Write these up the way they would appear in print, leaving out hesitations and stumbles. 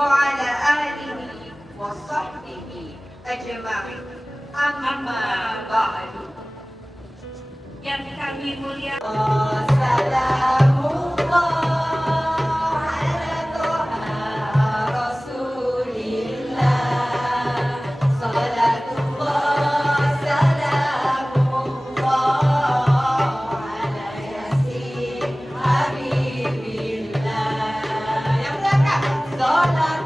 وعلى آله وصحبه أجمعين. Amma ba'du. Yang kami muliakan, salamullah ala Toha Rasulillah, salatullah salamullah ala Yasin Habibillah. Yang belakang, salatullah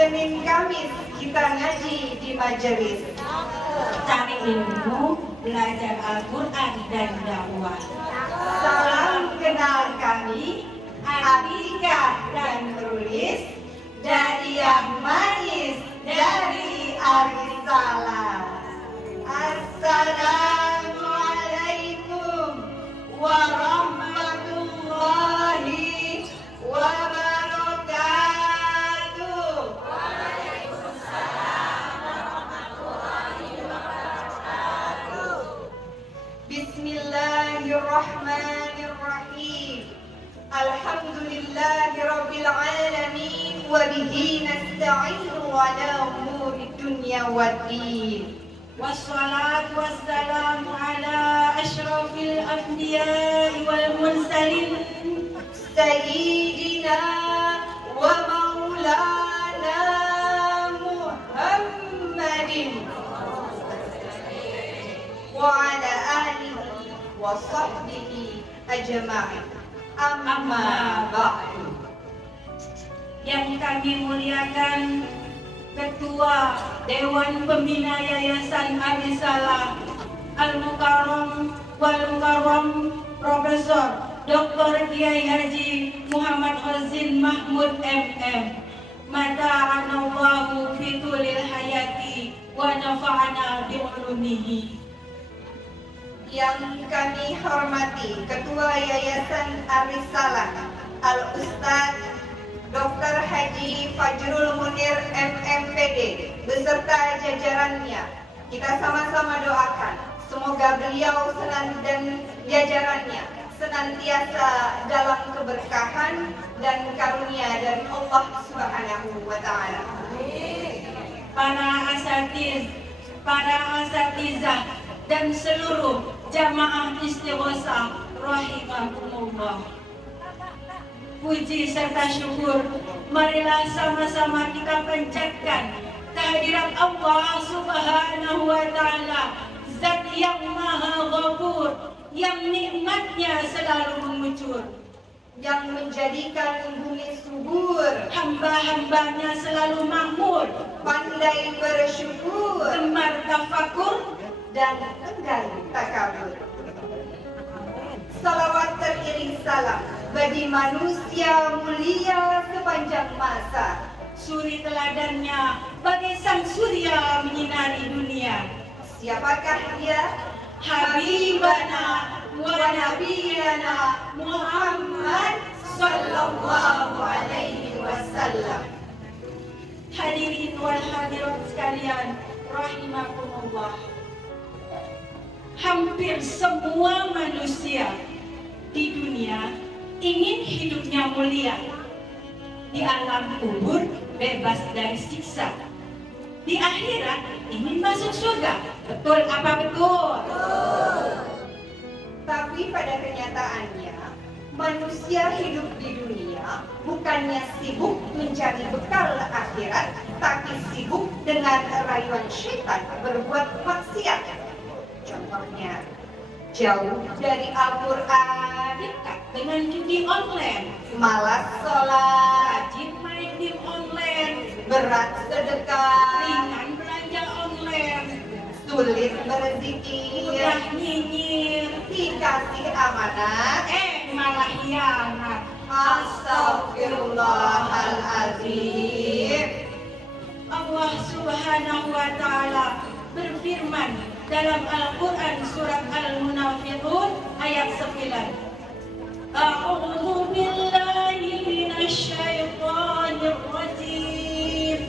Senin Kamis kita ngaji di majelis, cari ilmu, belajar Al-Quran dan dakwah. Salam kenal kami, Atika dan Rulis, dari yang manis dari Arisalah. Assalamualaikum warahmatullahi wabarakatuh. Bismillahirrahmanirrahim. Alhamdulillahirabbil alamin wa bihi nasta'inu ala umuri dunya waddin. Wassalatu wassalamu ala asyrafil anbiya'i wal mursalin Sayyidina wa maulana Muhammadin wa ala alihi wa sahbihi ajma'in. Amma ba'du. Yang kami muliakan Ketua Dewan Pembina Yayasan Arisalah Al-Mukarram wal Mukarram Profesor Dr. Kiai Haji Muhammad Khazin Mahmud MM. Mata'anallahu fitulil hayati wa nafa'ana bi'ulumihi. Yang kami hormati Ketua Yayasan Arisalah Al-Ustaz Dr. Haji Fajrul Munir MMPD beserta jajarannya. Kita sama-sama doakan semoga beliau dan jajarannya senantiasa dalam keberkahan dan karunia dari Allah Subhanahu wa Ta'ala. Para asatizah dan seluruh jamaah istighosah rahimakumullah. Puji serta syukur marilah sama-sama kita panjatkan kehadiran Allah Subhanahu wa Ta'ala, Zat yang Maha Ghafur, yang nikmatnya selalu mengucur, yang menjadikan bumi subur, hamba-hambanya selalu makmur, pandai bersyukur, gemar tafakur, dan enggan takabur. Salawat teriring salam bagi manusia mulia sepanjang masa, suri teladannya bagai sang surya menyinari dunia. Siapakah dia? Habibana wa nabiyana Muhammad sallallahu alaihi wasallam. Hadirin wal hadirat sekalian rahimakumullah. Hampir semua manusia di dunia ingin hidupnya mulia, di alam kubur bebas dari siksa, di akhirat ingin masuk surga. Betul apa betul? Tapi pada kenyataannya manusia hidup di dunia bukannya sibuk mencari bekal akhirat, tapi sibuk dengan rayuan syaitan berbuat maksiat. Contohnya, jauh dari Al-Quran, Dekat dengan judi online, malas sholat, rajin main game online, berat sedekah, ringan belanja online, sulit berzikir, udah nyinyir, dikasih amanat, malah hianat. Astagfirullahaladzim. Allah Subhanahu wa Ta'ala berfirman dalam Al-Quran surat Al-Munafiqun ayat 9. A'udzu billahi minasy syaithanir rajim.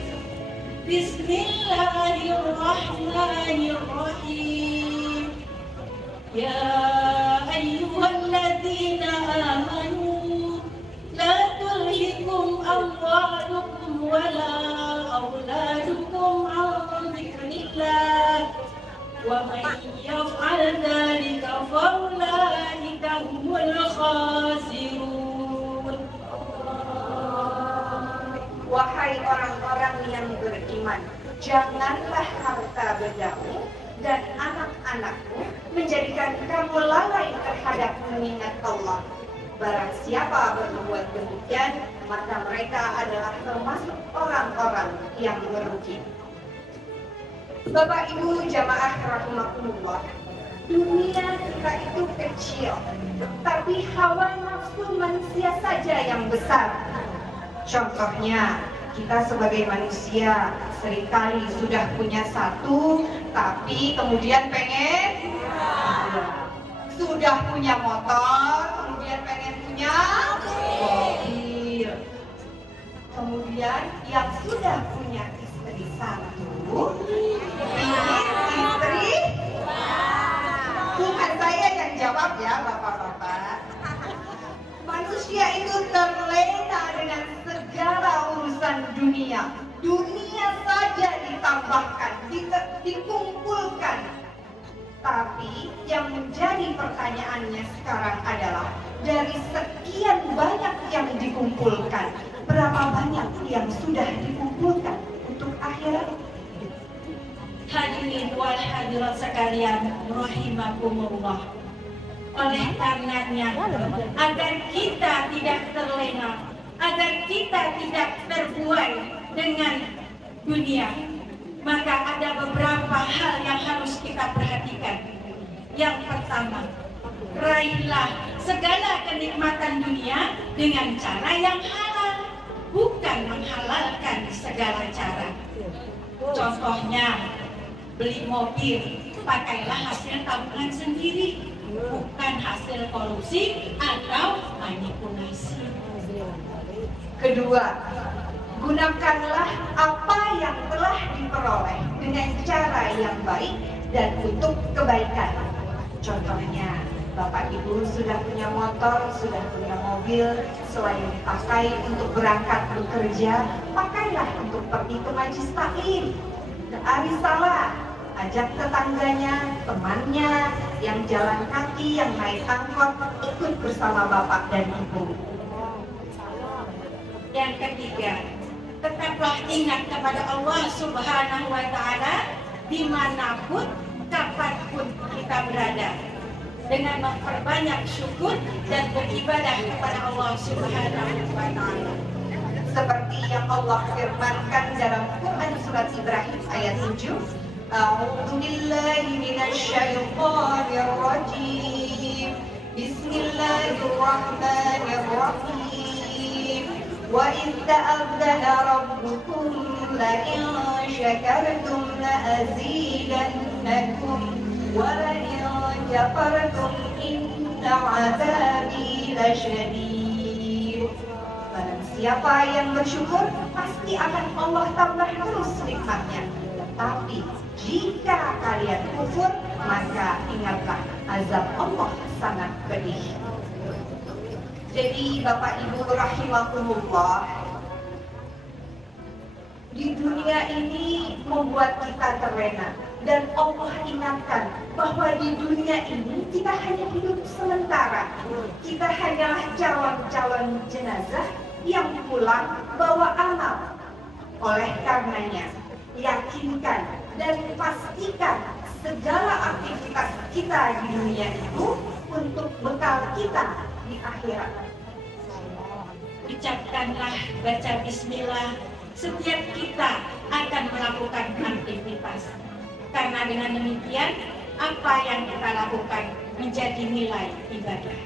Bismillahirrahmanirrahim. Ya ayyuhalladzina amanu la tulhikum amwalukum wala auladukum an dzikrillah wa man yaf'al dzalika fa ulaika humul khasirun. Wahai orang-orang yang beriman, janganlah harta bendamu dan anak-anakmu menjadikan kamu lalai terhadap mengingat Allah. Barang siapa berbuat demikian, maka mereka adalah termasuk orang-orang yang merugi. Bapak Ibu jamaah rahimakumullah, dunia kita itu kecil, tapi hawa nafsu manusia saja yang besar. Contohnya, kita sebagai manusia seringkali sudah punya satu, tapi kemudian pengen sudah punya motor, kemudian pengen punya mobil. Kemudian yang sudah punya istri satu, ingin istri, bukan saya yang jawab ya bapak-bapak. Manusia itu terlena dengan segala urusan dunia. Dunia saja ditambahkan, dikumpulkan. Tapi yang menjadi pertanyaannya sekarang adalah, dari sekian banyak yang dikumpulkan, berapa banyak yang sudah dikumpulkan untuk akhirat? Hadirin wal hadirat sekalian rahimakumullah. Oleh karenanya, agar kita tidak terlena, agar kita tidak terbuai dengan dunia, maka ada beberapa hal yang harus kita perhatikan. Yang pertama, raihlah segala kenikmatan dunia dengan cara yang halal, bukan menghalalkan segala cara. Contohnya, beli mobil, pakailah hasil tabungan sendiri, bukan hasil korupsi atau manipulasi. Kedua, gunakanlah apa yang telah diperoleh dengan cara yang baik dan untuk kebaikan. Contohnya, Bapak Ibu sudah punya motor, sudah punya mobil, selain dipakai untuk berangkat bekerja, pakailah untuk pergi ke majlis taklim, ke arisalah, ajak tetangganya, temannya, yang jalan kaki, yang naik angkot, ikut bersama Bapak dan Ibu. Yang ketiga, tetaplah ingat kepada Allah Subhanahu wa Ta'ala dimanapun, kapanpun kita berada, dengan memperbanyak syukur dan beribadah kepada Allah Subhanahu wa Ta'ala. Seperti yang Allah firmankan dalam Quran surat Ibrahim ayat 7, A'udzu billahi minasy syaithanir rajim. Bismillahirrahmanirrahim. Wa idz ta'adzana rabbukum la in syakartum la azidannakum wa la in kafartum inna 'adzabi lasyadid. Barang siapa yang bersyukur, pasti akan Allah tambah terus nikmatnya. Tetapi jika kalian kufur, maka ingatlah azab Allah sangat pedih. Jadi Bapak Ibu rahimakumullah, di dunia ini membuat kita terlena, dan Allah ingatkan bahwa di dunia ini kita hanya hidup sementara. Kita hanyalah calon-calon jenazah yang pulang bawa amal. Oleh karenanya, yakinkan dan pastikan segala aktivitas kita di dunia itu untuk bekal kita di akhirat. Ucapkanlah baca bismillah setiap kita akan melakukan aktivitas. karena dengan demikian apa yang kita lakukan menjadi nilai ibadah.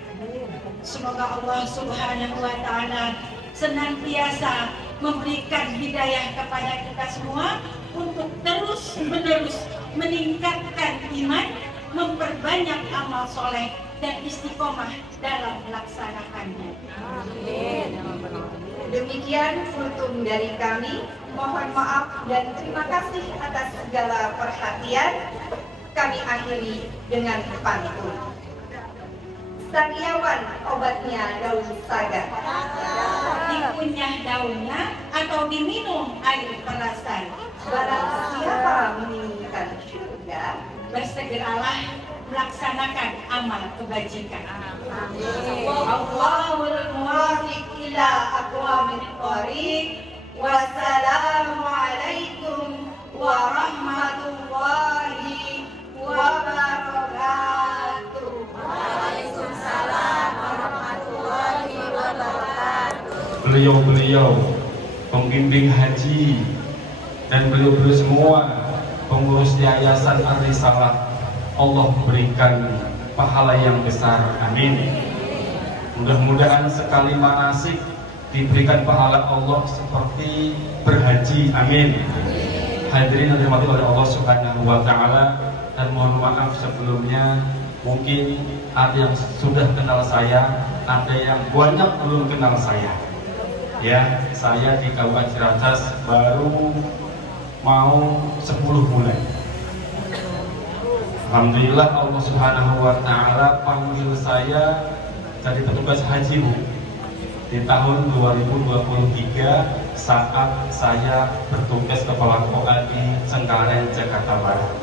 Semoga Allah Subhanahu wa Ta'ala senantiasa memberikan hidayah kepada kita semua untuk terus-menerus meningkatkan iman, memperbanyak amal soleh, dan istiqomah dalam melaksanakannya. Demikian kultum dari kami. Mohon maaf dan terima kasih atas segala perhatian. Kami akhiri dengan pantun. Sariawan obatnya daun saga. Dikunyah daunnya atau diminum air perasan. Barang siapa menginginkan surga, Bersegeralah melaksanakan amal kebajikan. Allahul muwaffiq ila aqwamit thoriq. Wassalamualaikum warahmatullahi wabarakatuh. Waalaikumsalam warahmatullahi wabarakatuh. Beliau-beliau pembimbing haji dan beliau-beliau semua pengurus Yayasan Ar-Risalah, Allah berikan pahala yang besar, amin. Mudah-mudahan sekali manasik diberikan pahala Allah seperti berhaji, amin. Hadirin yang dirahmati oleh Allah Subhanahu wa Ta'ala, dan mohon maaf sebelumnya, mungkin ada yang sudah kenal saya, ada yang banyak belum kenal saya. Ya, saya di Kabupaten Ciracas baru mau 10 bulan. Alhamdulillah Allah Subhanahu wa Ta'ala panggil saya jadi petugas haji, Bu, di tahun 2023 saat saya bertugas kepala KOA di Cengkareng, Jakarta Barat.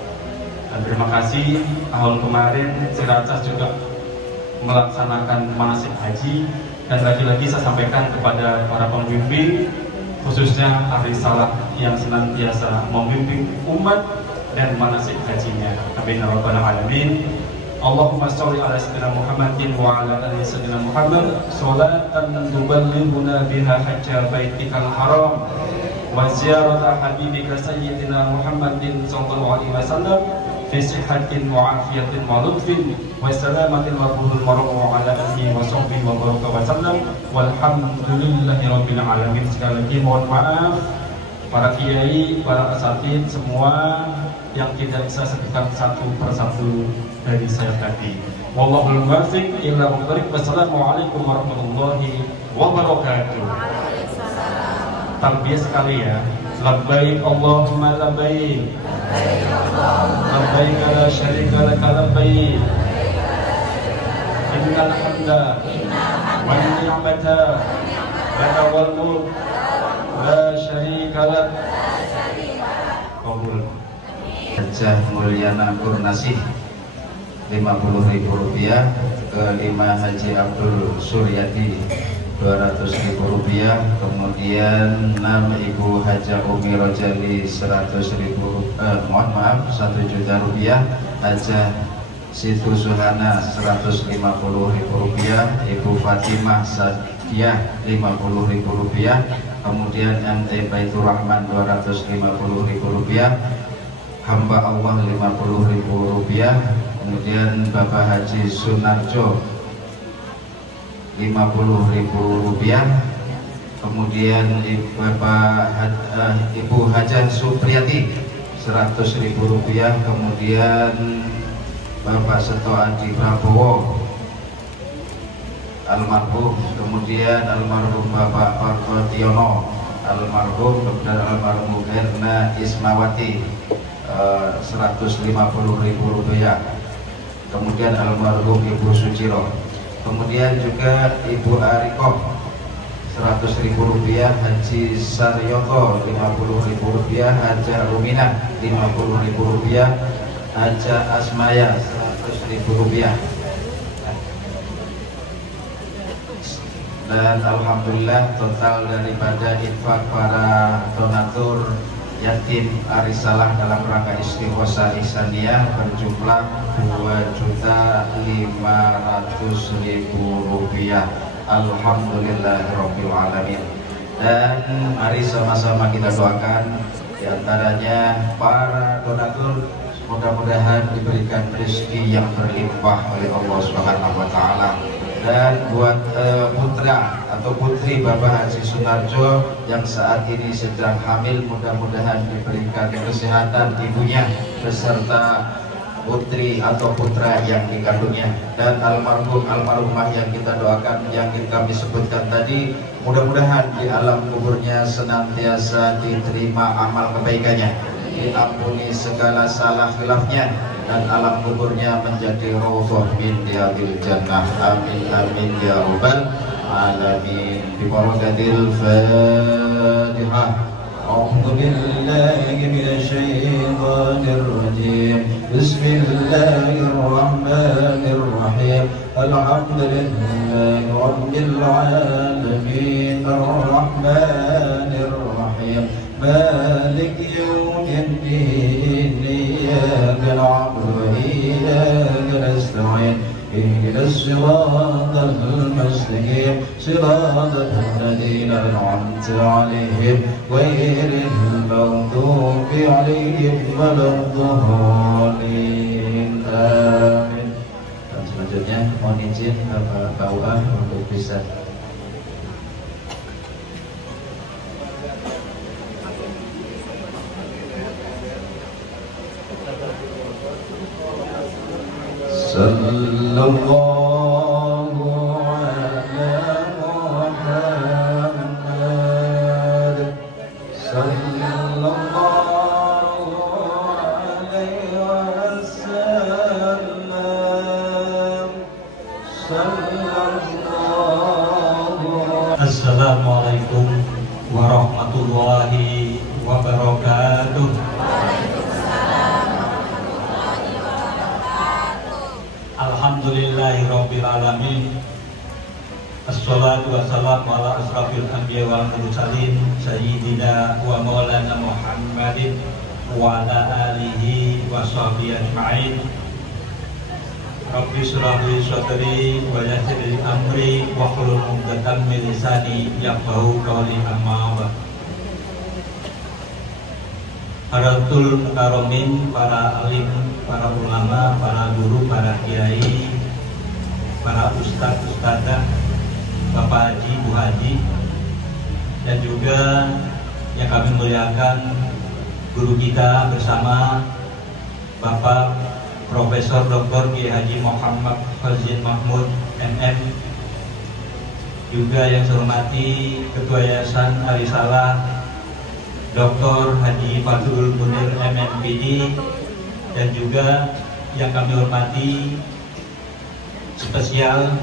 Dan terima kasih, tahun kemarin Ciracas juga melaksanakan manasik haji. Dan lagi-lagi saya sampaikan kepada para pembimbing, khususnya Ar-Risalah yang senantiasa membimbing umat dan manasik hajinya. Amin ya rabbal alamin. Allahumma sholli ala sayyidina Muhammadin wa ala ali sayyidina Muhammad sholatan tuballighuna biha hajja baitikal haram wa ziyarata habibika sayyidina Muhammadin sallallahu alaihi wasallam fi sihhatin wa afiyatin wa lutfin wa salamatin wa burul maram wa ala alihi wa sahbihi wa baraka wa sallam walhamdulillahi rabbil alamin. Sekali lagi mohon maaf para kiai, para asatidz semua yang tidak bisa sebutkan satu persatu dari saya tadi. Wallahul muwaffiq ila aqwamit thoriq. Wassalamualaikum warahmatullahi wabarakatuh. Talbiyah sekali ya. Labbaik Allahumma labbaik. Labbaik la syarika laka labbaik. Innal hamda wan ni'mata laka wal mulk la syarika lak. Qabul. Hajah Mulyana Purnasih Rp50.000, kelima Haji Abdul Suryadi Rp200.000, kemudian 6 Ibu Hajah Umi Rojali 100.000, mohon maaf, Rp1.000.000, Hajah Situ Suhana Rp150.000, Ibu Fatimah Sadiah Rp50.000, kemudian MT Baitur Rahman Rp250.000, hamba Allah Rp50.000, kemudian Bapak Haji Sunarjo Rp50.000, kemudian Ibu Hajah Supriyati Rp100.000, kemudian Bapak Seto Adi Prabowo almarhum, kemudian almarhum Bapak Orto Tiono almarhum, kemudian almarhum Erna Ismawati Rp150.000, kemudian almarhum Ibu Suciro, kemudian juga Ibu Arikoh Rp100.000, Haji Saryoto Rp50.000, Haja Ruminah Rp50.000, Haja Asmaya Rp100.000. Dan alhamdulillah total daripada infak para donatur yatim Ar-Risalah dalam rangka Istighosah Ihsaniyah berjumlah Rp2.500.000. Alhamdulillahirabbil alamin. Dan mari sama-sama kita doakan diantaranya para donatur mudah-mudahan diberikan rezeki yang berlimpah oleh Allah Subhanahu wa taala. Dan buat putra atau putri Bapak Haji Sunarjo yang saat ini sedang hamil, mudah-mudahan diberikan kesehatan ibunya beserta putri atau putra yang dikandungnya. Dan almarhum almarhumah yang kita doakan, yang kami sebutkan tadi, mudah-mudahan di alam kuburnya senantiasa diterima amal kebaikannya, diampuni segala salah khilafnya, dan alam kuburnya menjadi raudhah min riyadil jannah. Amin amin ya rabbal alamin. Bi barakatil Fatihah. A'udzu billahi minasyaitonir rajim. Bismillahirrahmanirrahim. Alhamdulillahi rabbil alamin. Arrahmanir rahim. Maliki yaumiddin. Iyyaka na'budu wa iyyaka nasta'in. اهدنا الصراط المستقيم صراط الذين أنعمت عليهم غير المغضوب عليهم ولا الضالين. Amin. Dan selanjutnya mohon izin Bapak Bawa untuk bisa sallallahu ala Muhammad sallallahu alaihi wasallam sallallahu. Assalamualaikum warahmatullahi wabarakatuh. Alhamdulillahirabbil alamin. Assalatu wassalamu ala asrafil anbiya wal mursalin sayyidina wa maulana Muhammadin wa ala alihi wa sahbihi ajma'in. Rabbi shrah li sadri wa yassir li amri wa hlul 'uqdatam min lisani yafqahu qawli. Amma ba'd. Haratul mukarramin, para alim, para ulama, para guru, para kiai, para ustadz, ustadzah, Bapak Haji, Bu Haji, dan juga yang kami muliakan guru kita bersama Bapak Profesor Dr. Kiai Haji Muhammad Fazil Mahmud MM, juga yang saya hormati Ketua Yayasan Arisalah Dr. Haji Fadlul Munir MNPD, dan juga yang kami hormati spesial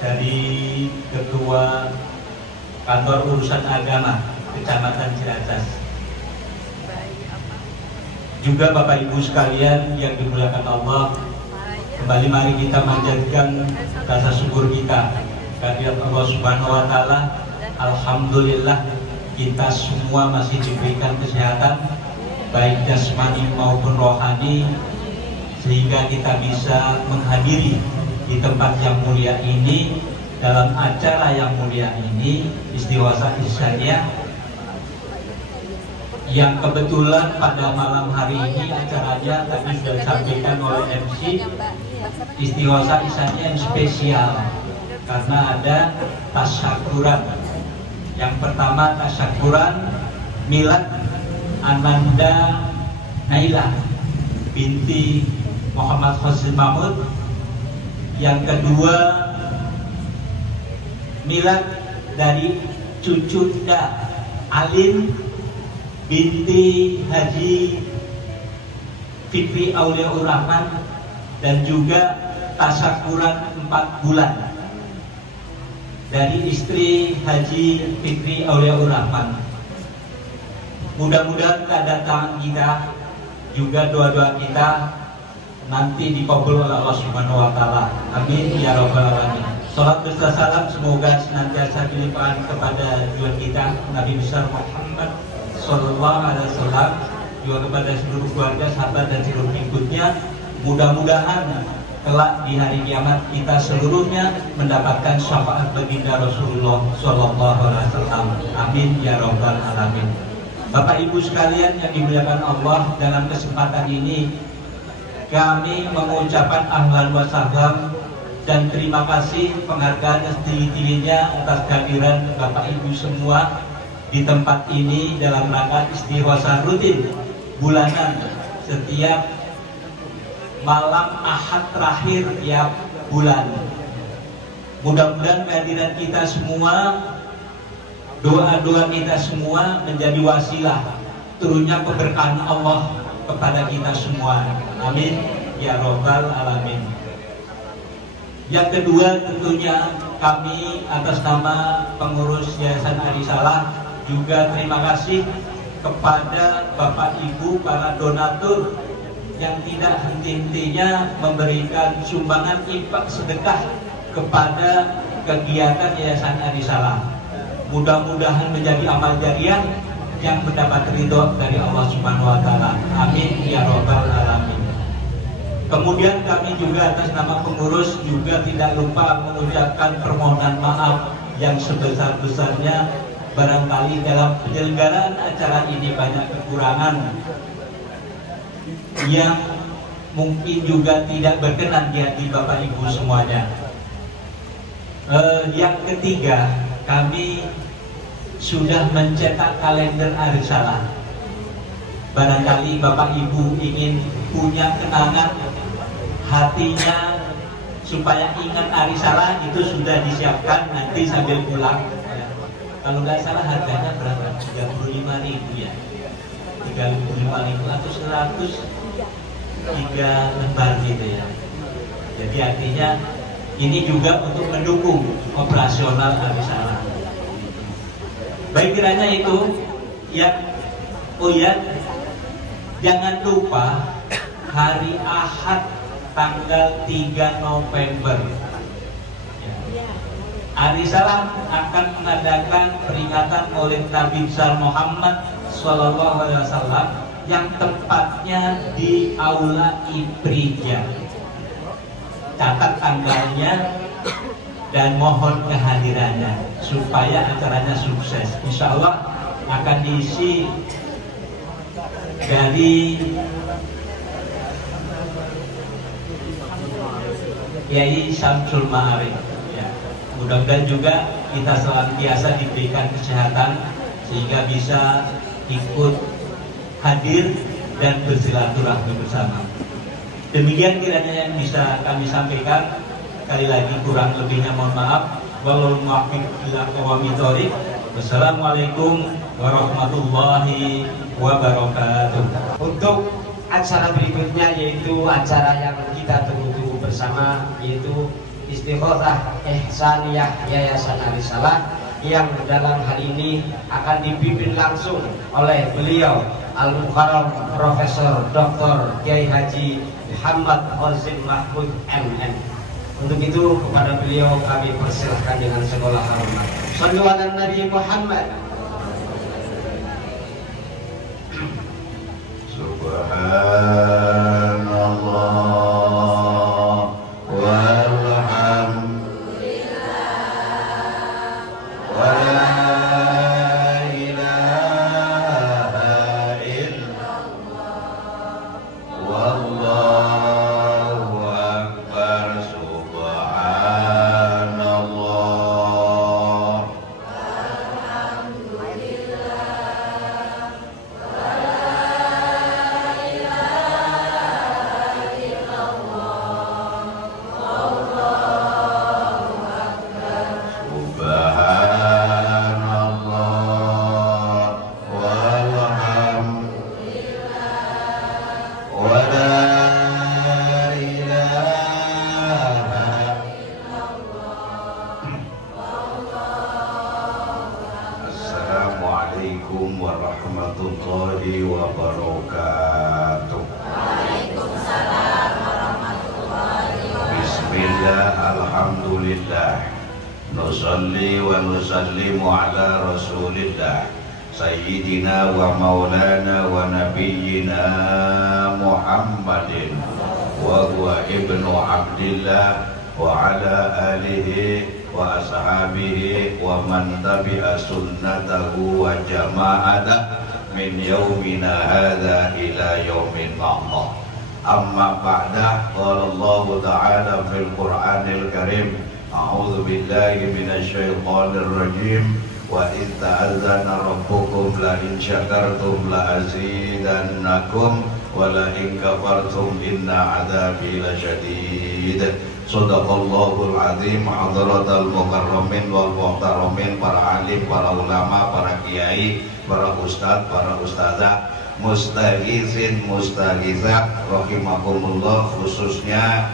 dari Ketua Kantor Urusan Agama Kecamatan Ciracas, juga Bapak Ibu sekalian yang dimuliakan Allah. Kembali mari kita menjadikan rasa syukur kita kehadirat Allah Subhanahu wa taala. Alhamdulillah kita semua masih diberikan kesehatan baik jasmani maupun rohani, sehingga kita bisa menghadiri di tempat yang mulia ini, dalam acara yang mulia ini, Istighosah Ihsaniyah, yang kebetulan pada malam hari ini acaranya tadi sudah disampaikan oleh MC. Istighosah Ihsaniyah yang spesial karena ada tasyakuran. Yang pertama tasyakuran milad Ananda Nailah binti Muhammad Fazil Mahmud. Yang kedua milad dari Cucunda Alim binti Haji Fikri Auliaur Rahman, dan juga tasyakuran 4 bulan dari istri Haji Fikri Auliaur Rahman. Mudah-mudahan kedatangan kita, juga doa-doa kita nanti dikabul oleh Allah Subhanahu wa taala. Amin ya rabbal alamin. Salat beserta salam semoga senantiasa dilimpahkan kepada junjungan kita Nabi besar Muhammad sallallahu alaihi wasallam, juga kepada seluruh keluarga, sahabat dan seluruh pengikutnya. Mudah-mudahan kelak di hari kiamat kita seluruhnya mendapatkan syafaat baginda Rasulullah sallallahu alaihi wasallam. Amin ya rabbal alamin. Bapak Ibu sekalian yang dimuliakan Allah, dalam kesempatan ini kami mengucapkan ahlan wa sahlan dan terima kasih penghargaan setinggi-tingginya atas kehadiran Bapak Ibu semua di tempat ini dalam rangka istighosa rutin bulanan setiap malam Ahad terakhir tiap bulan. Mudah-mudahan kehadiran kita semua, doa-doa kita semua menjadi wasilah turunnya keberkahan Allah kepada kita semua. Amin ya robbal alamin. Yang kedua, tentunya kami atas nama pengurus Yayasan Arisalah juga terima kasih kepada Bapak Ibu para donatur yang tidak henti-hentinya memberikan sumbangan infak sedekah kepada kegiatan Yayasan Arisalah. Mudah-mudahan menjadi amal jariah yang mendapat ridho dari Allah Subhanahu wa taala. Amin ya robbal alamin. Kemudian kami juga atas nama pengurus juga tidak lupa mengucapkan permohonan maaf yang sebesar-besarnya barangkali dalam penyelenggaraan acara ini banyak kekurangan yang mungkin juga tidak berkenan di hati Bapak Ibu semuanya. Yang ketiga, kami sudah mencetak kalender Arisalah. Barangkali Bapak Ibu ingin punya kenangan hatinya supaya ingat Arisalah, itu sudah disiapkan nanti sambil pulang. Kalau nggak salah harganya berapa? 35.000 ya. 35.000 atau 103 lembar gitu ya. Jadi artinya ini juga untuk mendukung operasional Arisalah. Baik, kiranya itu ya. Oh ya, jangan lupa hari Ahad tanggal 3 November Arisalah akan mengadakan peringatan Maulid Nabi besar Muhammad SAW yang tempatnya di Aula Ibrija. Catat tanggalnya dan mohon kehadirannya supaya acaranya sukses. Insya Allah akan diisi dari Kiai Samsul Ma'arif. Ya. Mudah-mudahan juga kita senantiasa diberikan kesehatan sehingga bisa ikut hadir dan bersilaturahmi bersama. Demikian kiranya yang bisa kami sampaikan. Sekali lagi kurang lebihnya mohon maaf. Wallahul muwaffiq ila aqwamit thoriq. Wassalamualaikum warahmatullahi wabarakatuh. Untuk acara berikutnya yaitu acara yang kita tunggu-tunggu bersama, yaitu Istighosah Ihsaniyah Yayasan Arisalah, yang dalam hal ini akan dipimpin langsung oleh beliau Al-Mukarram Profesor Dr. Kiai Haji Muhammad Ozim Mahmud MM. Untuk itu kepada beliau kami persilahkan dengan segala hormat. Shallu ala Nabi Muhammad. Subhanallah walhamdulillah wa la ilaha illallah wallahu akbar. Subhanallah Assalamualaikum warahmatullahi wabarakatuh. Waalaikumsalam warahmatullahi wabarakatuh. Bismillah, alhamdulillah, nusalli wa nusallimu ala rasulillah Sayyidina wa maulana wa nabiyyina Muhammadin wa huwa ibnu Abdillah wa ala alihi wa ashabihi wa man tabi'a sunnatahu wa jama'atah min yaumina hadha ila yaumin ba'dah. Amma ba'dah, qala Allah Ta'ala fil Qur'anil Karim, a'udzu billahi minasyaitonir rajim, wa idz ta'azzana rabbukum la in syakartum la azidannakum wa la in kafartum inna 'adzabi lasyadid. Shadaqallahul azim. Hadratal mukarramin wal muhtaramin, para alim, para ulama, para kiai, para ustadz, para ustadzah, mustaghizin, mustaghizat rahimakumullah, khususnya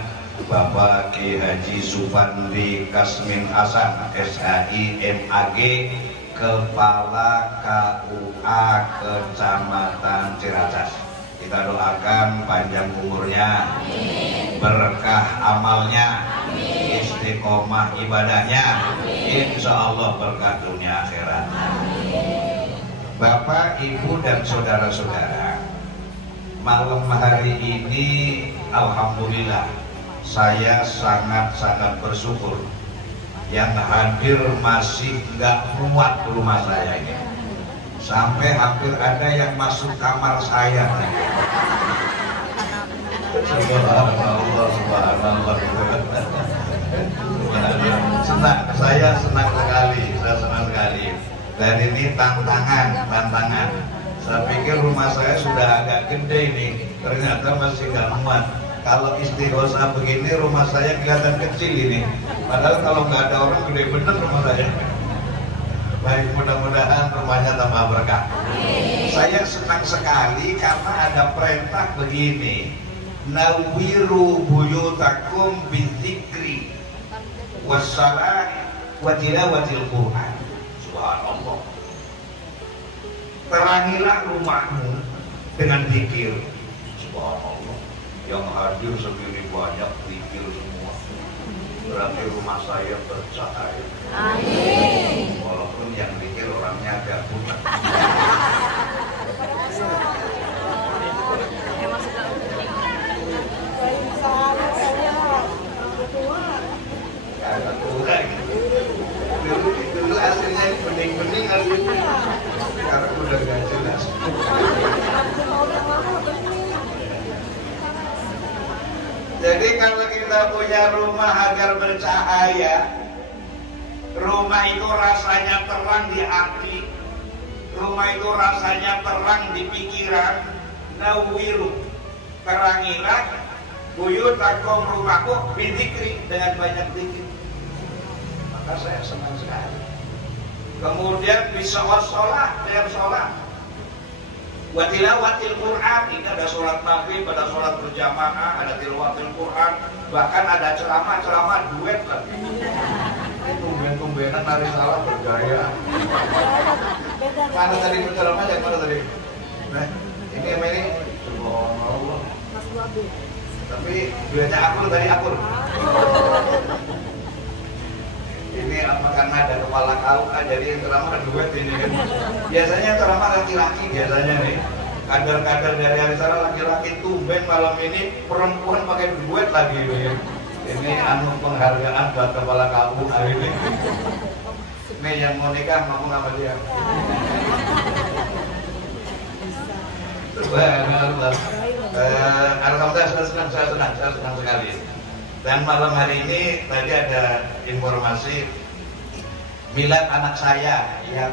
Bapak Ki Haji Supandi Kasmin Hasan SHI MAG, Kepala KUA Kecamatan Ciracas. Kita doakan panjang umurnya, berkah amalnya, istiqomah ibadahnya, insya Allah berkah dunia akhirat. Bapak, Ibu, dan saudara-saudara, malam hari ini alhamdulillah saya sangat-sangat bersyukur yang hadir masih nggak muat rumah saya ini. Sampai hampir ada yang masuk kamar saya. Subhanallah, subhanallah. Senang, saya senang sekali. Dan ini tantangan. Saya pikir rumah saya sudah agak gede nih, ternyata masih nggak muat. Kalau istighosah begini rumah saya kelihatan kecil ini. Padahal kalau nggak ada orang gede bener rumah saya. Baik, mudah-mudahan rumahnya tambah berkah. Saya senang sekali karena ada perintah begini, nawwiru buyutakum bizikri wassalati wa tilawatil Qur'an. Subhanallah. Terangilah rumahmu dengan zikir. Subhanallah. Yang hadir segini banyak zikir semua. Berarti rumah saya bercahaya. Amin. Walaupun yang zikir orangnya agak buta. Agak tua gitu. Dulu aslinya bening-bening aslinya. Sekarang udah gak jelas. Jadi kalau kita punya rumah agar bercahaya, rumah itu rasanya terang di hati, rumah itu rasanya terang di pikiran. Nawwiru, terangilah buyutakum, rumahku, bizikri, dengan banyak zikir. Maka saya senang sekali. Kemudian bisa sholat, dengan sholat. Wa tilawatil Qur'an, ini ada sholat maghrib, ada sholat berjamaah, ada tilawatil Qur'an, bahkan ada ceramah duet lah. Ini tumben-tumbenan hari salah bergaya. Mana tadi berceramah, yang mana tadi? Nah, ini subhanallah. Tapi duetnya akur tadi, akur. Ini apa karena ada kepala KUA, jadi yang ceramah duet ini kan. Biasanya ceramah laki-laki biasanya nih. Kader-kader dari Arisara laki-laki, tumben malam ini perempuan pakai duet lagi ini. Ini anu penghargaan buat kepala KUA ini. Ini yang mau nikah ngomong sama dia. Subhanallah. Alhamdulillah saya senang sekali. Dan malam hari ini tadi ada informasi milad anak saya yang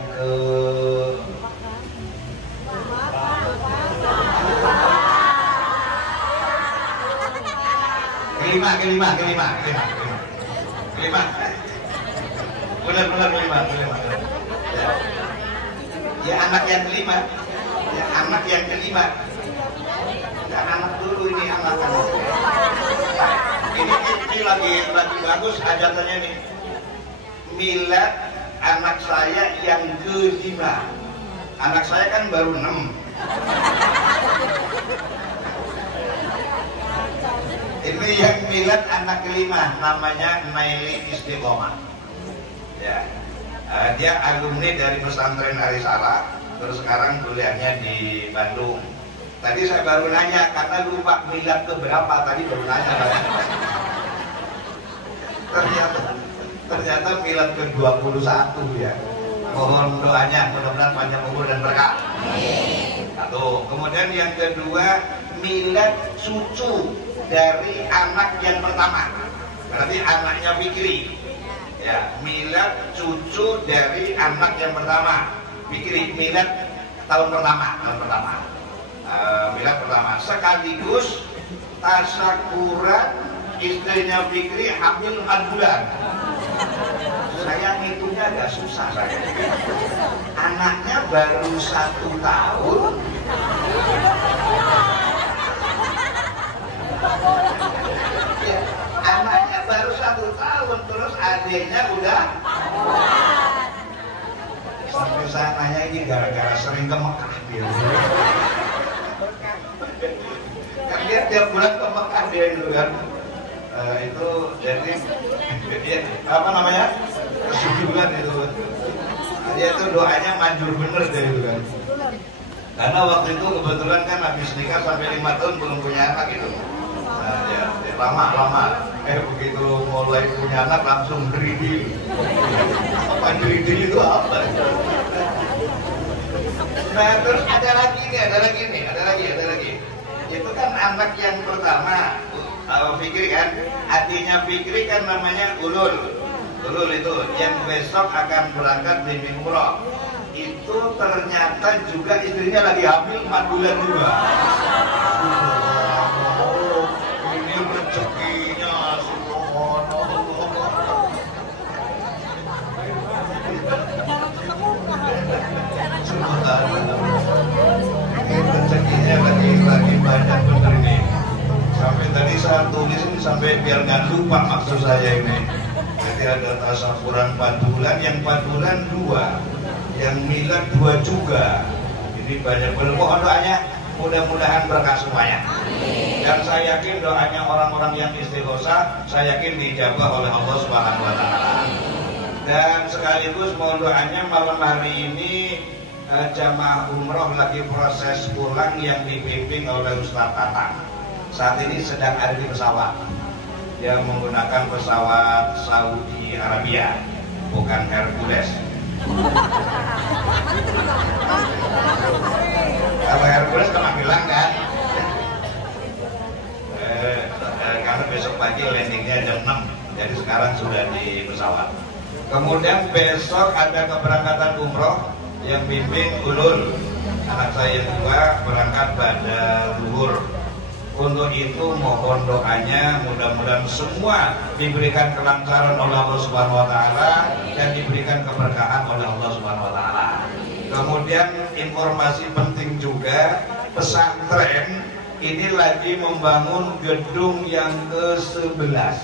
kelima. Benar kelima. Ya anak yang kelima. Dan anak dulu ini anak. Ini lagi bagus hajatannya nih. Milad anak saya yang kelima. Anak saya kan baru 6. Ini yang milad anak kelima, namanya Naili Istiqomah. Ya, dia alumni dari pesantren Arisala, terus sekarang kuliahnya di Bandung. Tadi saya baru nanya karena lupa milad ke berapa, tadi baru nanya. Ternyata milad ke 21 ya. Mohon doanya, mudah-mudahan panjang umur dan berkah. Satu. Kemudian yang kedua, milad cucu dari anak yang pertama. Berarti anaknya Fikri. Ya, milad cucu dari anak yang pertama. Fikri, milad tahun pertama. Milad pertama. Sekaligus tasyakuran istrinya Fikri hamil 4 bulan. Saya ngitungnya agak susah saya. Anaknya baru 1 tahun. Ya, anaknya baru 1 tahun, terus adiknya udah. Sampai saya nanya ini gara-gara sering ke Mekah dia. Kan dia tiap bulan ke Mekah dia itu kan. Itu jadi apa namanya, kesujudan itu. Dia itu doanya manjur bener deh itu kan. Karena waktu itu kebetulan kan habis nikah sampai 5 tahun belum punya anak gitu. Nah, ya lama. Begitu mulai punya anak langsung geridil. Apa geridil itu apa? Nah terus ada lagi. Itu kan anak yang pertama. Fikri kan, artinya Fikri kan namanya Ulul itu yang besok akan berangkat di umroh. Itu ternyata juga istrinya lagi hamil 4 bulan juga. Ini rezekinya ini rezekinya lagi banyak bener ini. Sampai tadi saya tulis ini sampai biar nggak lupa maksud saya ini. Jadi ada tasyakuran 4 bulan, yang 4 bulan 2, yang milad 2 juga. Jadi banyak benar. Mohon doanya, mudah-mudahan berkah semuanya. Dan saya yakin doanya orang-orang yang istighosah, saya yakin dijabah oleh Allah Subhanahu Wa Taala. Dan sekaligus mohon doanya malam hari ini jamaah umroh lagi proses pulang yang dipimpin oleh Ustaz Tatang. Saat ini sedang ada di pesawat. Dia menggunakan pesawat Saudi Arabia, bukan Hercules. Kalau Hercules kena bilang kan? Karena besok pagi landingnya jam 6, jadi sekarang sudah di pesawat. Kemudian besok ada keberangkatan umroh yang bimbing Ulul, anak saya yang kedua, berangkat pada zuhur. Untuk itu mohon doanya, mudah-mudahan semua diberikan kelancaran oleh Allah Subhanahu Wa Taala dan diberikan keberkahan oleh Allah Subhanahu Wa Taala. Kemudian informasi penting juga, pesantren ini lagi membangun gedung yang ke-11.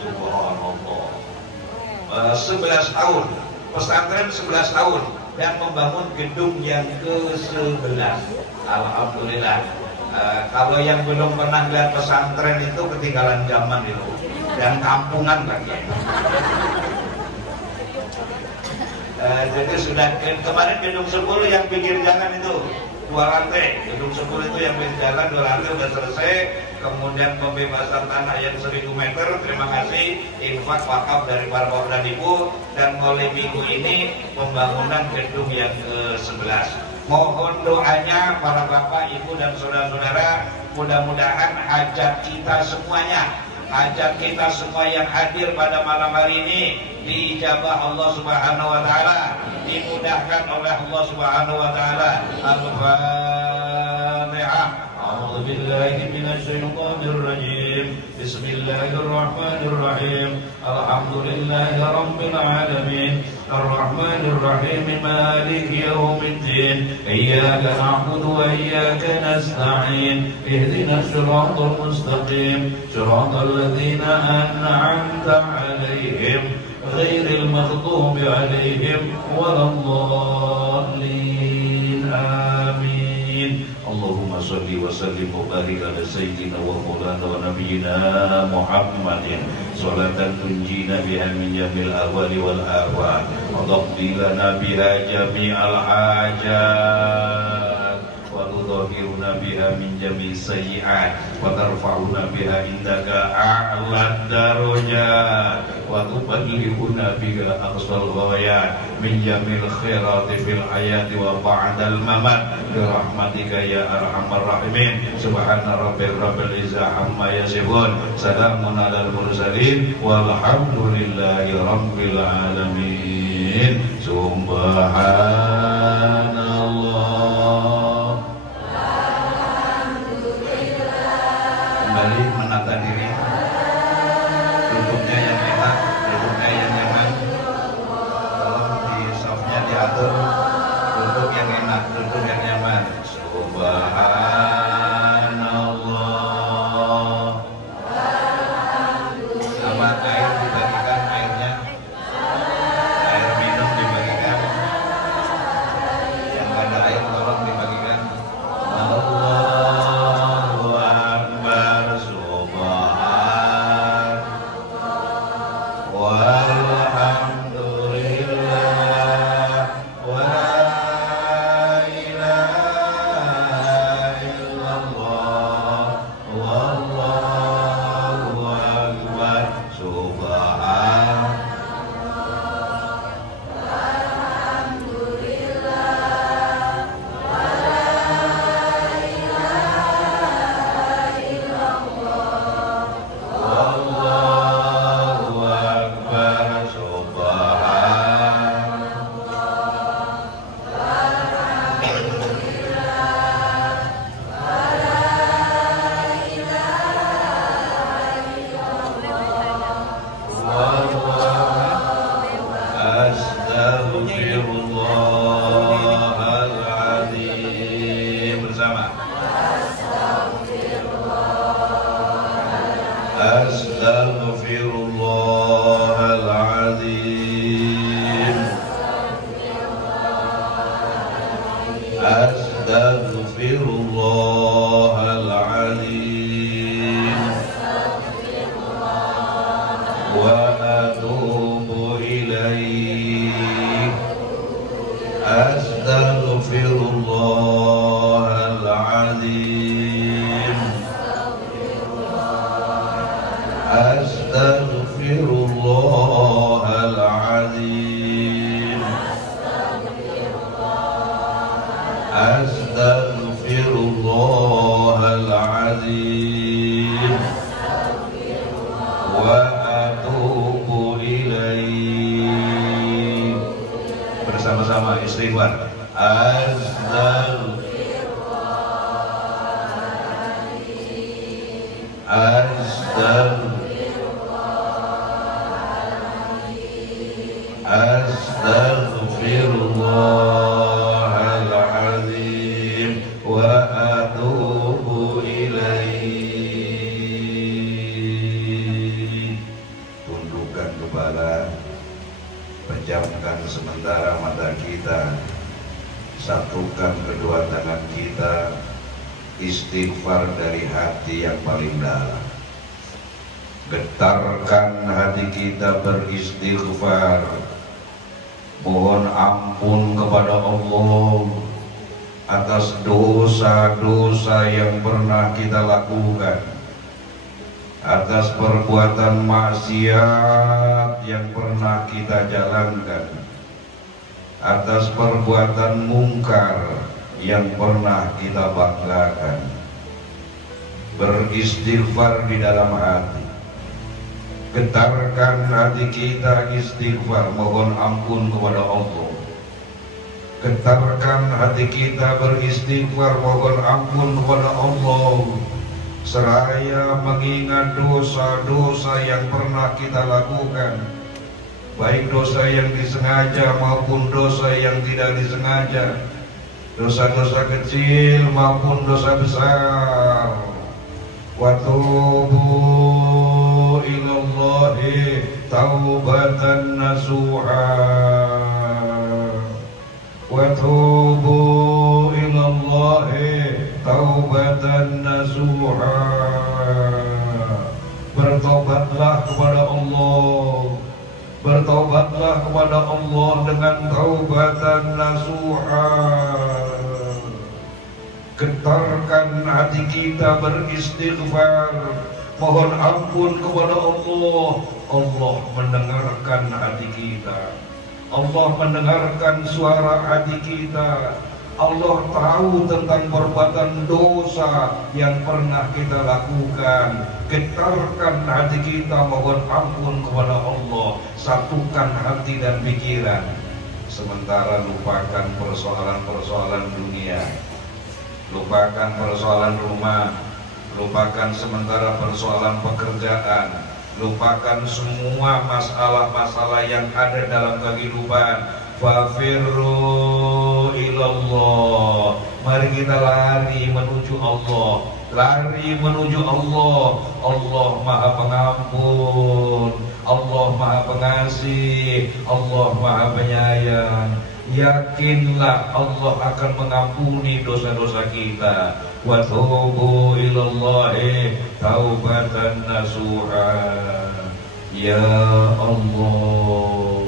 Subhanallah. 11 tahun, pesantren 11 tahun dan membangun gedung yang ke-11. Alhamdulillah. Kalau yang belum pernah lihat pesantren itu ketinggalan zaman itu, dan kampungan lagi. Jadi sudah kemarin gedung 10 yang pinggir jalan itu 2 lantai, gedung 10 itu yang pinggir jalan 2 lantai sudah selesai. Kemudian pembebasan tanah yang 1000 meter, terima kasih infak wakaf dari para bapak dan ibu. Dan mulai minggu ini pembangunan gedung yang ke-11. Mohon doanya para bapak, ibu dan saudara-saudara, mudah-mudahan hajat kita semuanya, hajat kita semua yang hadir pada malam hari ini diijabah Allah Subhanahu Wa Taala, dimudahkan oleh Allah Subhanahu Wa Taala. Al-Fatihah. A'udzu billahi minasy syaithanir rajim. Bismillahirrahmanirrahim. Alhamdulillahi rabbil alamin. Ar-Rahmanir Rahim. Maliki yaumiddin. Iyyaka na'budu wa iyyaka nasta'in. Ihdinas siratal mustaqim. Siratal ladzina an'amta 'alaihim ghairil maghdubi 'alaihim waladdallin. Amin. Allahumma salli wa sallim wa barik ala sayyidina wa maulana wa nabiyyina Muhammadin salatan tunjina biha min jamil ahwali wal ahwal wa taqdi lana biha jami'al hajat wa tudhhiruna biha min jami'is sayyi'at wa tarfa'una biha indaka a'la darajat وتبلغنا بها أقصى الغايات من جميع الخيرات في الحياة وبعد الممات برحمتك يا أرحم الراحمين. سبحان ربك رب العزة عما يصفون سلام على المرسلين والحمد لله رب العالمين. Subhanallah. Kembali menata diri, duduknya yang enak, duduknya yang nyaman. Tolong di softnya diatur, duduk yang enak, duduk yang nyaman. Subhanallah. Sama air dibagikan, airnya, air minum dibagikan. Yang nggak ada air tolong dibagikan. Allahu Akbar. Subhan walhamdulillah wa la ilaha illallah wallahu akbar. Subhan Allahu akbar. Subhan Astaghfirullahaladzim. Bersama Astaghfirullahaladzim. Astaghfirullahaladzim. Wa atubu ilaih. Astaghfirullahaladzim. Astaghfirullahaladzim. Astaghfirullahaladzim. Wa atubu ilaih. Bersama-sama istighfar. Astaghfirullahaladzim wa atubu ilaih. Tundukkan kepala, pejamkan sementara mata kita, satukan kedua tangan kita, istighfar dari hati yang paling dalam. Getarkan hati kita beristighfar, mohon ampun kepada Allah atas dosa-dosa yang pernah kita lakukan, atas perbuatan maksiat yang pernah kita jalankan, atas perbuatan mungkar yang pernah kita banggakan. Beristighfar di dalam hati, getarkan hati kita istighfar, mohon ampun kepada Allah. Getarkan hati kita beristighfar, mohon ampun kepada Allah, seraya mengingat dosa-dosa yang pernah kita lakukan, baik dosa yang disengaja maupun dosa yang tidak disengaja, dosa-dosa kecil maupun dosa besar. Wa tubu ilallahi taubatan nasuha. Wa tubu ilallahi taubatan nasuha. Bertobatlah kepada Allah, bertobatlah kepada Allah dengan taubatan nasuha. Getarkan hati kita beristighfar, mohon ampun kepada Allah. Allah mendengarkan hati kita, Allah mendengarkan suara hati kita. Allah tahu tentang perbuatan dosa yang pernah kita lakukan. Getarkan hati kita, mohon ampun kepada Allah. Satukan hati dan pikiran. Sementara lupakan persoalan-persoalan dunia, lupakan persoalan rumah, lupakan sementara persoalan pekerjaan, lupakan semua masalah-masalah yang ada dalam kehidupan. Fafirru ilallah. Mari kita lari menuju Allah, lari menuju Allah. Allah Maha Pengampun, Allah Maha Pengasih, Allah Maha Penyayang. Yakinlah Allah akan mengampuni dosa-dosa kita. Wa tubu ilallahi taubatan nasuha. Ya Allah,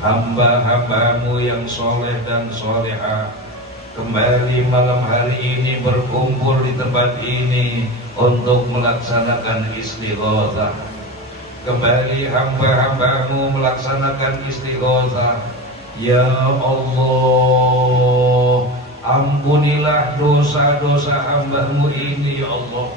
hamba-hambamu yang soleh dan solehah kembali malam hari ini berkumpul di tempat ini untuk melaksanakan istighatsah. Kembali hamba-hambamu melaksanakan istighatsah. Ya Allah, ampunilah dosa-dosa hamba-Mu ini ya Allah.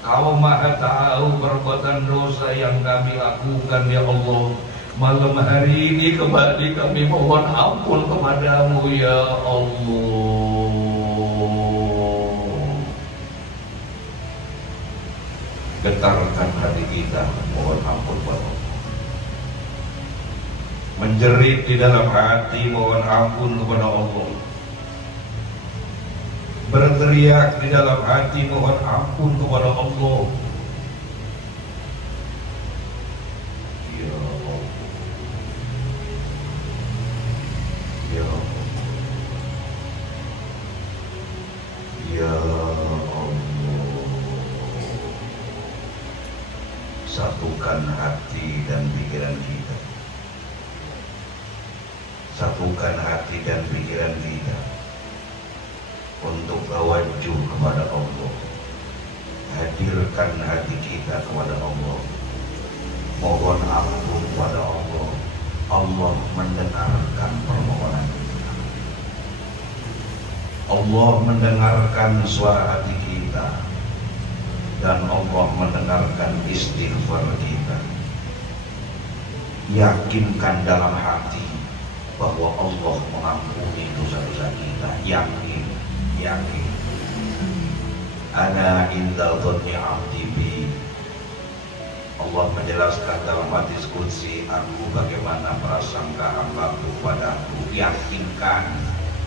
Kau Maha tahu perbuatan dosa yang kami lakukan ya Allah. Malam hari ini kembali kami mohon ampun kepadamu ya Allah. Getarkan hati kita, mohon ampun kepada Allah. Menjerit di dalam hati, mohon ampun kepada Allah. Berteriak di dalam hati, mohon ampun kepada Allah. Ya Allah, ya Allah, ya Allah. Satukan hati dan pikiran kita. Satukan hati dan pikiran kita untuk tawajuh kepada Allah. Hadirkan hati kita kepada Allah. Mohon ampun kepada Allah. Allah mendengarkan permohonan kita. Allah mendengarkan suara hati kita, dan Allah mendengarkan istighfar kita. Yakinkan dalam hati bahwa Allah mengampuni dosa-dosa kita. Yakin, yakin. Ana inda dhanni 'abdi bi. Allah menjelaskan dalam hadis qudsi, aku bagaimana prasangka hamba-Ku padaku. Yakinkan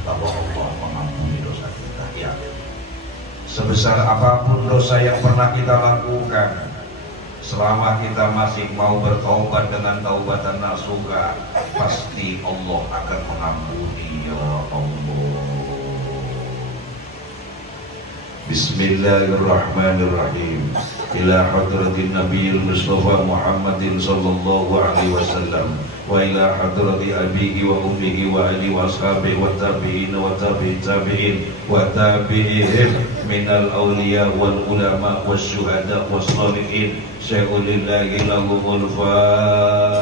bahwa Allah mengampuni dosa kita. Yakin. Sebesar apapun dosa yang pernah kita lakukan, selama kita masih mau bertaubat dengan taubatan nasuha, pasti Allah akan mengampuni ya Allah. Bismillahirrahmanirrahim. Ila hadratin Nabiyil Mustafa Muhammadin sallallahu alaihi wasallam wa ila hadrati abihi wa ummihi wa ali wa ashabihi wa tabi'in wa tabi'in tabi'in wa tabi'ihim minal awliya wal ulama was syuhada was salihin. Syai'ulillahi lahumul Fatihah.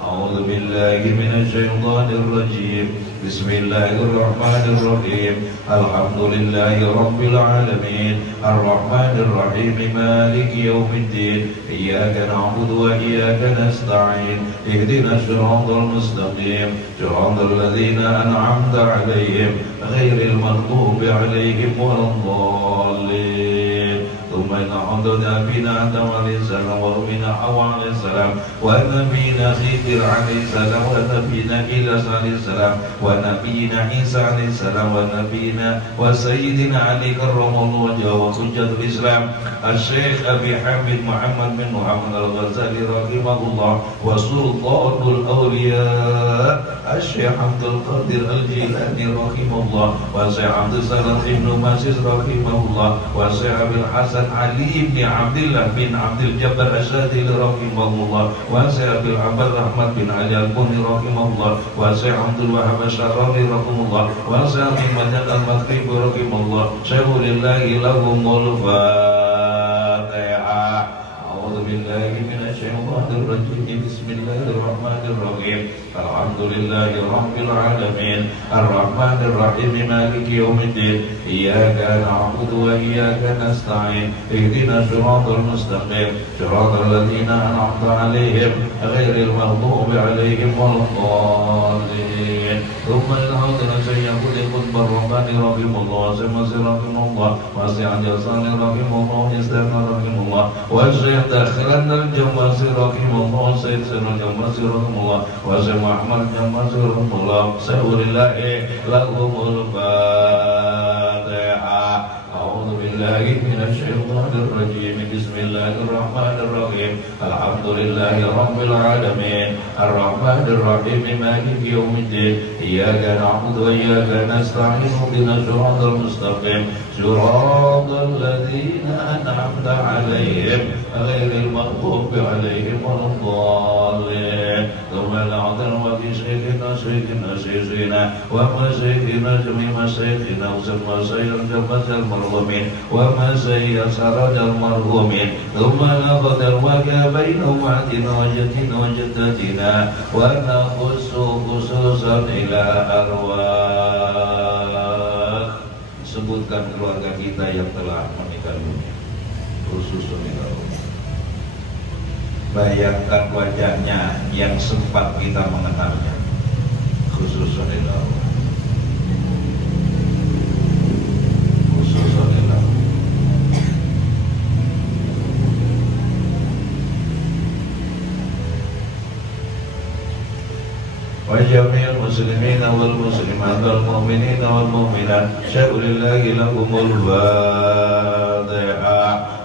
A'udzu billahi minasyaitonir rajim. Bismillahirrahmanirrahim. Alhamdulillahi rabbil alamin. Arrahmanir rahim. Maliki yaumiddin. Iyyaka na'budu wa iyyaka nasta'in. Ihdinas siratal mustaqim. Siratal ladzina an'amta 'alaihim ghairil maghdubi 'alaihim waladdallin. ثم إن حضرنا نبينا آدم عليه السلام ونبينا حواء عليه السلام ونبينا خضر عليه السلام ونبينا إلياس عليه السلام ونبينا عيسى عليه السلام ونبينا وسيدنا علي كرم الله وجهه وحجة الإسلام الشيخ أبي حامد محمد بن محمد الغزالي رحمه الله وسلطان الأولياء الشيخ عبد القادر الجيلاني رحمه الله والشيخ عبد السلام بن ماسيس رحمه الله والشيخ أبي الحسن Ali bin Abdullah bin Abdul Jabbar Asyadili rahimahullah wa Syekh Abdul Abbas Rahmat bin Ali Al-Quni rahimahullah wa Syekh Abdul Wahab Asyarani rahimahullah wa Syekh Ahmad Al-Maghribi rahimahullah. Syai'ulillahi lahumul Fatihah. Bismillahirrahmanirrahim. Alhamdulillahirabbil alamin. Arrahmanirrahim. Maliki yaumiddin. Iyyaka na'budu wa iyyaka nasta'in. Ihdinas siratal mustaqim. Siratal ladzina an'amta 'alaihim ghairil maghdubi 'alaihim waladdallin. Thumma al-'adna sayyidul qutbar rabbani rahimullah rahimullah wasi'an jasani rahimullah yasdana rahimullah wasi'an dakhilan al-jamasi rahimullah sayyidul jamasi rahimullah wasi'an Muhammad jamasi rahimullah sawlillahi lahumul Fatihah. A'udzu billahi minasyaitonir rajim. Bismillahirrahmanirrahim. Alhamdulillahi rabbil alamin. Arrahmanir rahim. Maliki yaumiddin. Iyyaka na'budu wa iyyaka nasta'in. Ihdinas siratal mustaqim. Siratal ladzina an'amta 'alaihim ghairil maghdubi 'alaihim waladdallin. Thumma la'adna wa bi sayyidina sayyidina wa ma sayyidina jami'a sayyidina wa sayyidina marhumin wa ma sayyidina sarajal marhumin. Thumma laqadar wa baina wa'dina wa jaddina wa jaddatina wa nakhussu khususan ila arwah. Sebutkan keluarga kita yang telah meninggal dunia, khususan ila arwah. Bayangkan wajahnya yang sempat kita mengenalnya, khususan ila arwah. وجميع المسلمين والمسلمات والمؤمنين والمؤمنات شكر الله لكم الفاتحة.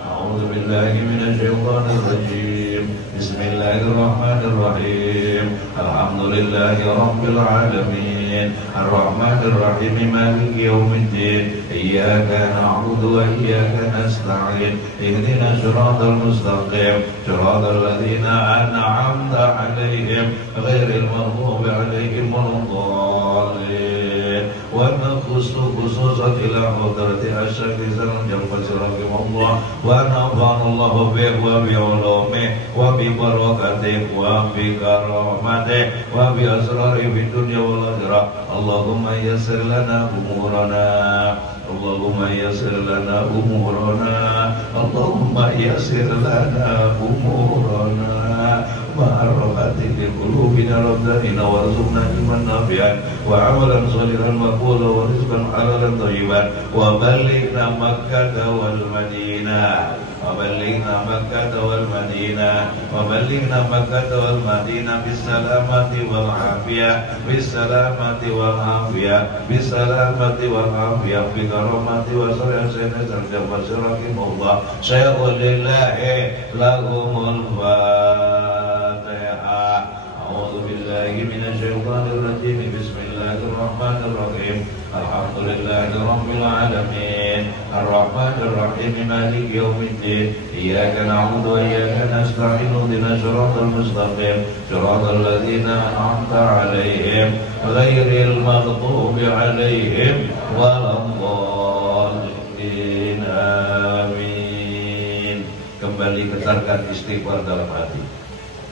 أعوذ بالله من الشيطان الرجيم. بسم الله الرحمن الرحيم. الحمد لله رب العالمين. الرحمن الرحيم. مالك يوم الدين. إياك نعبد وإياك نستعين. اهدنا الصراط المستقيم. صراط الذين أنعمت عليهم غير المغضوب عليهم ولا الضالين. ونخص خصوصا إلى حضرة الشيخ زلمة الفجر رحمه الله ونفعنا الله به وبعلومه وببركاته وبكرامته وبأسراره في الدنيا والآخرة. اللهم يسر لنا أمورنا. اللهم يسر لنا أمورنا. اللهم يسر لنا أمورنا. وأرغبت لقلوبنا ربنا وارزقنا علما نافعا وعملا صالحا مقبولا ورزقا حلالا طيبا وبلغنا مكة والمدينة وبلغنا مكة والمدينة وبلغنا مكة والمدينة بالسلامة والعافية بالسلامة والعافية بالسلامة والعافية بكرامة وسرع سيدنا الجبار رحمه الله شيخ لله لهم الفاتحة. أعوذ بالله من الشيطان الرجيم. بسم الله الرحمن الرحيم. الحمد لله رب العالمين. الرحمن الرحيم. مالك يوم الدين. إياك نعبد وإياك نستعين. اهدنا الصراط المستقيم. صراط الذين أنعمت عليهم غير المغضوب عليهم ولا الضالين. آمين. Kembali ketarkan istighfar dalam hati.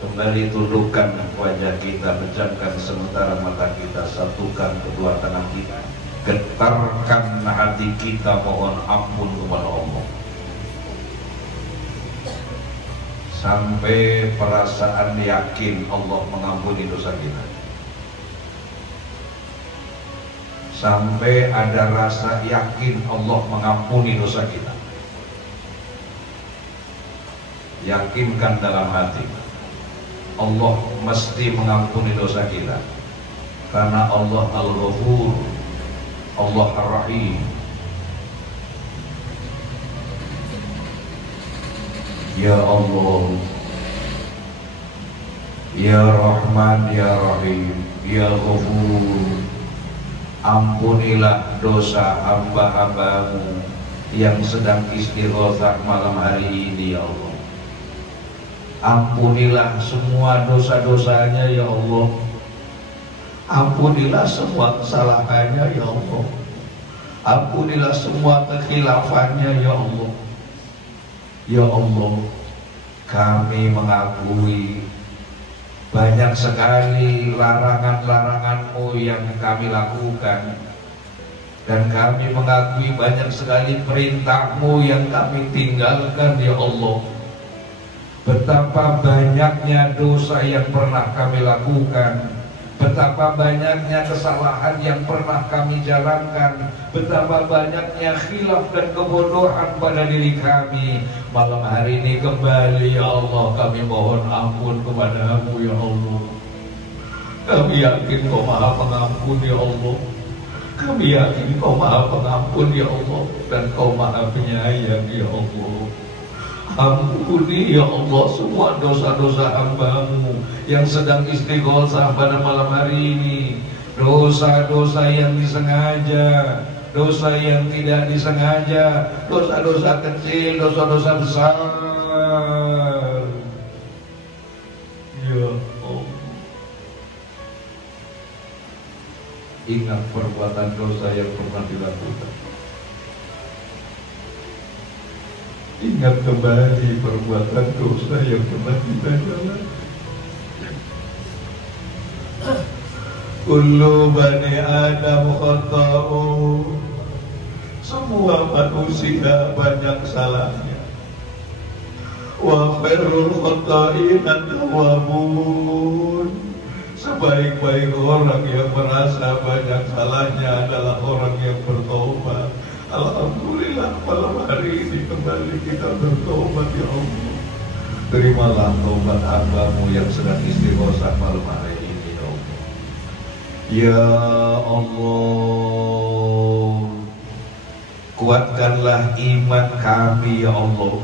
Kembali tundukkan wajah kita, pejamkan sementara mata kita, satukan kedua tangan kita, getarkan hati kita, mohon ampun kepada Allah. Sampai perasaan yakin Allah mengampuni dosa kita. Sampai ada rasa yakin Allah mengampuni dosa kita. Yakinkan dalam hati Allah mesti mengampuni dosa kita, karena Allah Al-Ghafur, Allah Ar-Rahim. Ya Allah, Ya Rahman, Ya Rahim, Ya Ghafur, ampunilah dosa hamba-hambamu yang sedang istighatsah malam hari ini, ya Allah. Ampunilah semua dosa-dosanya, ya Allah. Ampunilah semua kesalahannya, ya Allah. Ampunilah semua kekhilafannya, ya Allah. Ya Allah, kami mengakui Banyak sekali larangan-larangan-Mu yang kami lakukan, dan kami mengakui banyak sekali perintah-Mu yang kami tinggalkan ya Allah. Betapa banyaknya dosa yang pernah kami lakukan, betapa banyaknya kesalahan yang pernah kami jalankan, betapa banyaknya khilaf dan kebodohan pada diri kami. Malam hari ini kembali ya Allah kami mohon ampun kepada-Mu ya Allah. Kami yakin Kau Maha Pengampun ya Allah. Kami yakin Kau Maha Pengampun ya Allah, dan Kau Maha Penyayang ya Allah. Ampuni ya Allah semua dosa-dosa hamba-Mu yang sedang istighosah pada malam hari ini. Dosa-dosa yang disengaja, dosa yang tidak disengaja, dosa-dosa kecil, dosa-dosa besar. Ya Allah, ingat perbuatan dosa yang pernah dilakukan. Ingat kembali perbuatan dosa yang pernah kita jalankan. Kullu bani Adam khata'un. Semua manusia banyak salahnya. Wa khairul khata'in at-tawwabun. Sebaik-baik orang yang merasa banyak salahnya adalah orang yang bertobat. Alhamdulillah malam hari ini kembali kita bertobat ya Allah. Terimalah tobat hamba-Mu yang sedang istighosah malam hari ini ya Allah. Ya Allah, kuatkanlah iman kami ya Allah.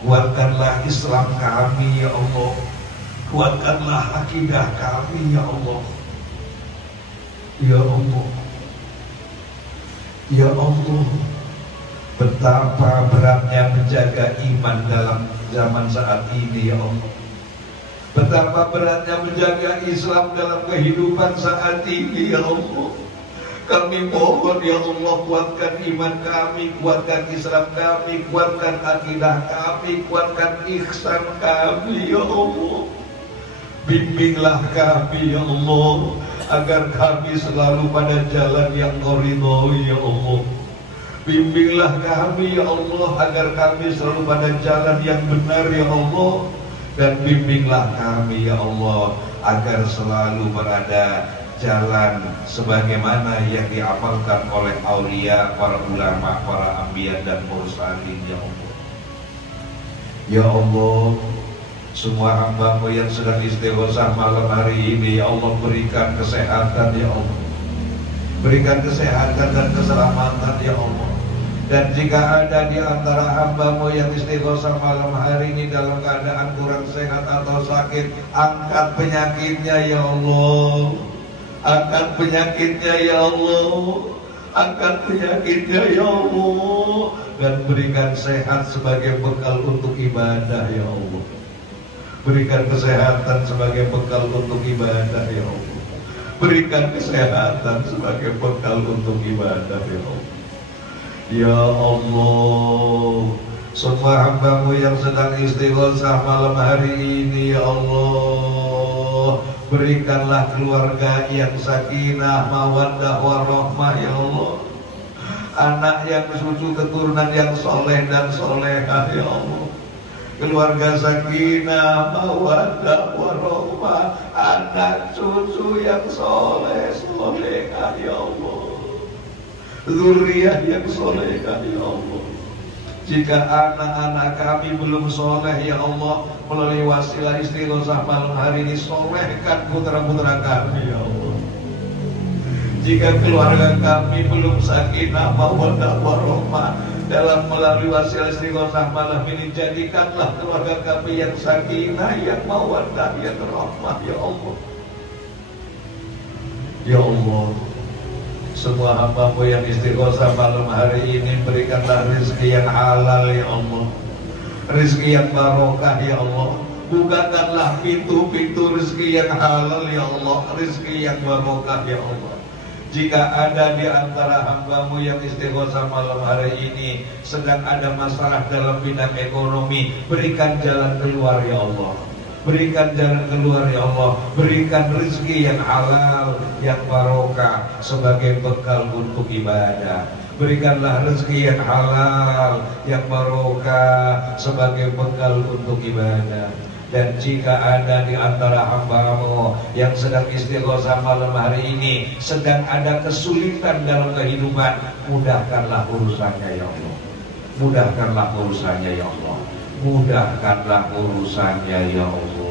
Kuatkanlah Islam kami ya Allah. Kuatkanlah akidah kami ya Allah. Ya Allah, ya Allah, betapa beratnya menjaga iman dalam zaman saat ini ya Allah. Betapa beratnya menjaga Islam dalam kehidupan saat ini ya Allah. Kami mohon ya Allah, kuatkan iman kami, kuatkan Islam kami, kuatkan akidah kami, kuatkan ihsan kami ya Allah. Bimbinglah kami ya Allah, agar kami selalu pada jalan yang Kau ridhoi ya Allah. Bimbinglah kami ya Allah, agar kami selalu pada jalan yang benar ya Allah. Dan bimbinglah kami ya Allah, agar selalu berada jalan sebagaimana yang diamalkan oleh aulia, para ulama, para anbiya dan mursalin ya Allah. Ya Allah, semua hamba-Mu yang sedang istighosah malam hari ini ya Allah, berikan kesehatan ya Allah. Berikan kesehatan dan keselamatan ya Allah. Dan jika ada di antara hamba-Mu yang istighosah malam hari ini dalam keadaan kurang sehat atau sakit, angkat penyakitnya ya Allah. Angkat penyakitnya ya Allah. Angkat penyakitnya ya Allah. Dan berikan sehat sebagai bekal untuk ibadah ya Allah. Berikan kesehatan sebagai bekal untuk ibadah ya Allah. Berikan kesehatan sebagai bekal untuk ibadah ya Allah. Ya Allah, semua hamba-Mu yang sedang istighosah malam hari ini ya Allah, berikanlah keluarga yang sakinah, mawaddah, warahmah ya Allah. Anak yang cucu keturunan yang soleh dan solehah ya Allah. Keluarga sakinah, mawaddah, warahmah, anak cucu yang soleh, solehah ya Allah. Zuriyah yang solehah ya Allah. Jika anak-anak kami belum soleh ya Allah, melalui wasilah istighosah malam hari ini, solehkan putra-putra kami ya Allah. Jika keluarga kami belum sakinah, mawaddah, warahmah, dalam melalui wasilah istighosah malam ini, jadikanlah keluarga kami yang sakinah, yang mawaddah, yang rahmah ya Allah. Ya Allah, semua hamba-Mu yang istighosah malam hari ini, berikanlah rezeki yang halal ya Allah, rezeki yang barokah ya Allah. Bukakanlah pintu-pintu rezeki yang halal ya Allah, rezeki yang barokah ya Allah. Jika ada di antara hamba-Mu yang istighosah malam hari ini sedang ada masalah dalam bidang ekonomi, berikan jalan keluar ya Allah. berikan jalan keluar ya Allah, berikan rezeki yang halal, yang barokah sebagai bekal untuk ibadah. Berikanlah rezeki yang halal, yang barokah sebagai bekal untuk ibadah. Dan jika ada di antara hamba-Mu yang sedang istighosah malam hari ini, sedang ada kesulitan dalam kehidupan, mudahkanlah urusannya ya Allah. Mudahkanlah urusannya ya Allah. Mudahkanlah urusannya ya Allah.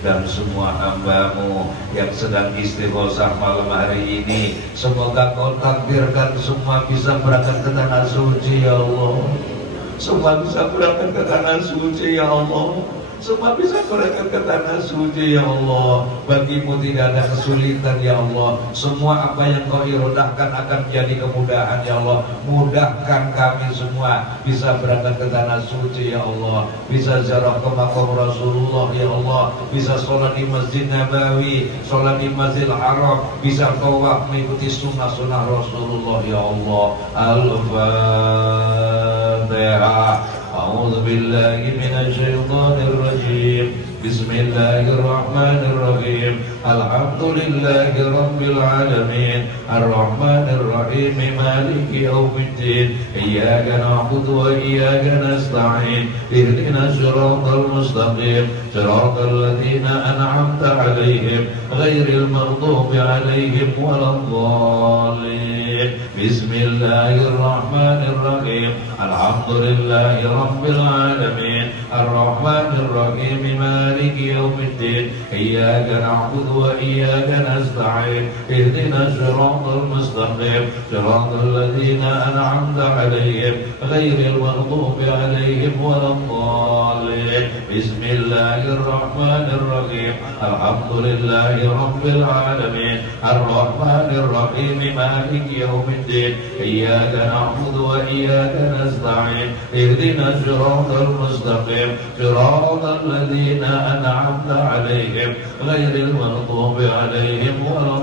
Dan semua hamba-Mu yang sedang istighosah malam hari ini, semoga Kau takdirkan semua bisa berangkat ke tanah suci ya Allah. Semua bisa berangkat ke tanah suci ya Allah. Semua bisa berangkat ke tanah suci ya Allah. Bagimu tidak ada kesulitan ya Allah. Semua apa yang Kau irodahkan akan menjadi kemudahan ya Allah. Mudahkan kami semua bisa berangkat ke tanah suci ya Allah. Bisa ziarah ke makam Rasulullah ya Allah. Bisa sholat di Masjid Nabawi, sholat di Masjidil Haram. Bisa tawaf mengikuti sunnah-sunnah Rasulullah ya Allah. Al-Fatihah. أعوذ بالله من الشيطان الرجيم بسم الله الرحمن الرحيم الحمد لله رب العالمين الرحمن الرحيم مالك يوم الدين إياك نعبد وإياك نستعين اهدنا الصراط المستقيم صراط الذين أنعمت عليهم غير المغضوب عليهم ولا الضالين بسم الله الرحمن الرحيم الحمد لله رب العالمين الرحمن الرحيم مالك يوم الدين إياك نعبد وإياك نستعين اهدنا الصراط المستقيم صراط الذين أنعمت عليهم غير المغضوب عليهم ولا الضالين بسم الله الرحمن الرحيم الحمد لله رب العالمين الرحمن الرحيم مالك يوم الدين إياك نعبد وإياك نستعين اهدنا الصراط المستقيم صراط الذين أنعمت عليهم غير المغضوب عليهم ولا